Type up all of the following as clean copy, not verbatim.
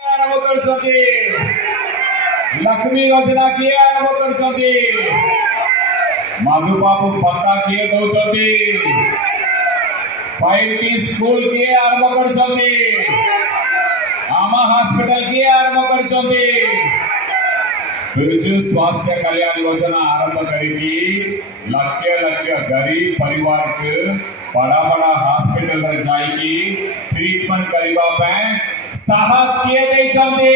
आरंभ करछथि लक्ष्मी योजना किए आरंभ करछथि मधुबाबू पक्का किए दौछथि 5T स्कूल किए आरंभ करछथि आमा हॉस्पिटल किए आरंभ करछथि बिरजू स्वास्थ्य कल्याण योजना आरंभ करी लक्ष्य लक्ष्य गरीब परिवार के बड़ा बड़ा हॉस्पिटल रे जाई ट्रीटमेंट करिबा पे साहस किए दैछथि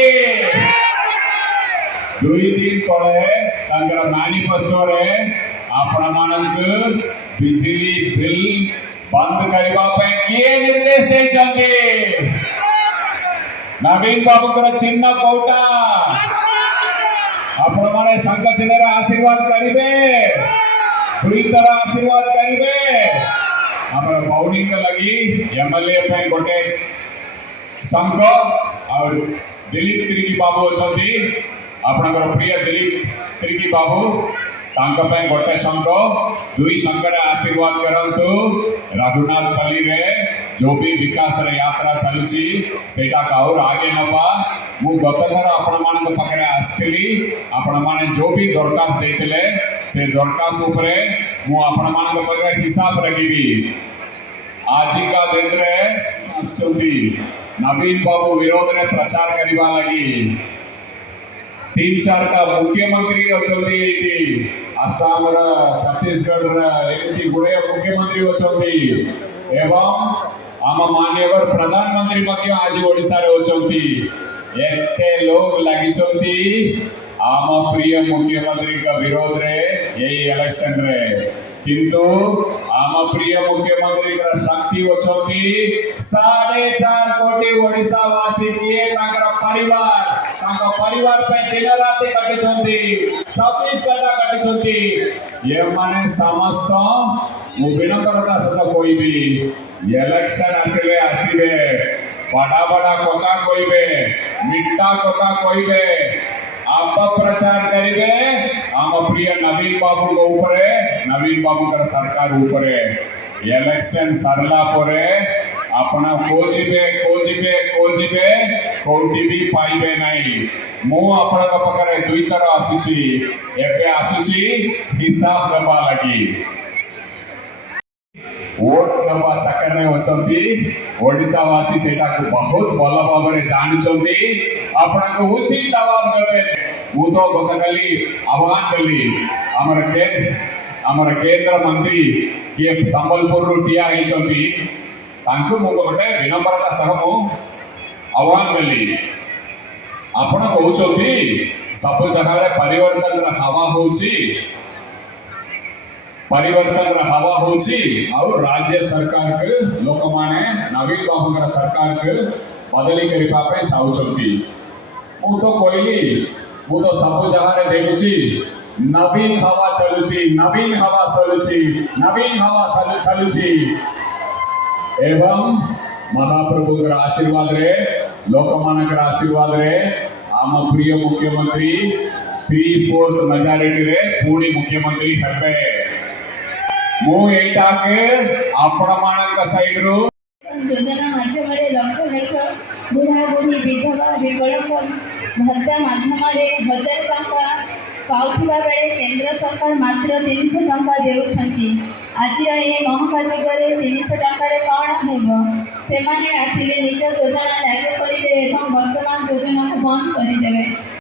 दुई दिन तले तांकर मैनिफेस्टो रे आपण मानक बिजली बिल बंद करिबा पे किए निर्देश दैछथि नवीन बाबू कर चिन्ह कोटा आपण माने संघ चिन्ह आशीर्वाद करिवे दुई तरह आशीर्वाद करिवे हमर बाउनी के लगी एमएलए पे गोटे संघ और दिलीप त्रिकी बाबू अछंती आपनकर प्रिय दिलीप त्रिकी बाबू तांका पे गोटे संघ दुई संघ रे आशीर्वाद करंतु रघुनाथपल्ली रे जो भी विकास रे यात्रा चलुची सेटा का और आगे नबा मु गतथर आपण मानक पाखरे आस्थिली आपण माने जो भी दरखास्त देथिले से दरखास्त ऊपरे मु आपण मानक पाखरे हिसाब रखिबी आजिका दिन रे आसुदी नवीन बाबू विरोध रे प्रचार करिबा लगी 3-4 का मुख्यमंत्री अछंती आसाम रा छत्तीसगढ़ रा एमती गुड़े मुख्यमंत्री अछंती एवं आम मान्यवर प्रधानमंत्री मध्य आज ओडिसा रे अछंती एते लोग लागिछंती आम प्रिय मुख्यमंत्री का विरोध रे यही इलेक्शन रे किंतु आम प्रिय मुख्यमंत्री का शक्ति अछंती 4.5 कोटी ओडिसा वासी किए परिवार पे दिन रात कटिछंती 26 घंटा कटिछंती ये माने समस्त मु विनम्रता सहित कहबी इलेक्शन आसिले आसीबे बड़ा बड़ा कथा कहबे मिठा कथा कहबे आप प्रचार करिवे आम प्रिय नवीन बाबू को ऊपरे नवीन बाबू का सरकार ऊपरे इलेक्शन सरला परे अपना खोजिबे कोठी भी पाइबे नहीं मु आपण पाखरे दुई तरह आसुची एबे आसुची हिसाब देबा लगी वोट नबा चक्कर में अछंती ओडिसा वासी सेटा को बहुत भल भाव रे जानछंती आपण को उचित जवाब देबे मु तो गतकाली आह्वान देली हमर केंद्र मंत्री के संबलपुर रु टिया हिचंती तांको मु गोटे विनम्रता सह मु आह्वान देली आपण कहउछंती सब जगह रे परिवर्तन रा हवा होची और राज्य सरकार के लोक माने नवीन बाबू का सरकार के बदली करिबा पे चाहुछंती मु तो कहली मु तो सब जगह रे देखुची नवीन हवा चलुची एवं महाप्रभु का आशीर्वाद रे लोक मानकर आशीर्वाद रे आम प्रिय मुख्यमंत्री 3/4 मेजॉरिटी रे पूरी मुख्यमंत्री हेबे मु एटा के आपण मानक साइड रो योजना माध्यम रे लक्ष लक्ष बुढ़ा बुढ़ी विधवा विकलांग भत्ता माध्यम रे 1000 टका पाउथिबा बेले केंद्र सरकार मात्र 300 टका देउछंती आज ए महाकाजुगरे 300 टका रे कोन हेबो से माने आसिले निज योजना लागू करिवे एवं वर्तमान योजना को बंद करि देबे।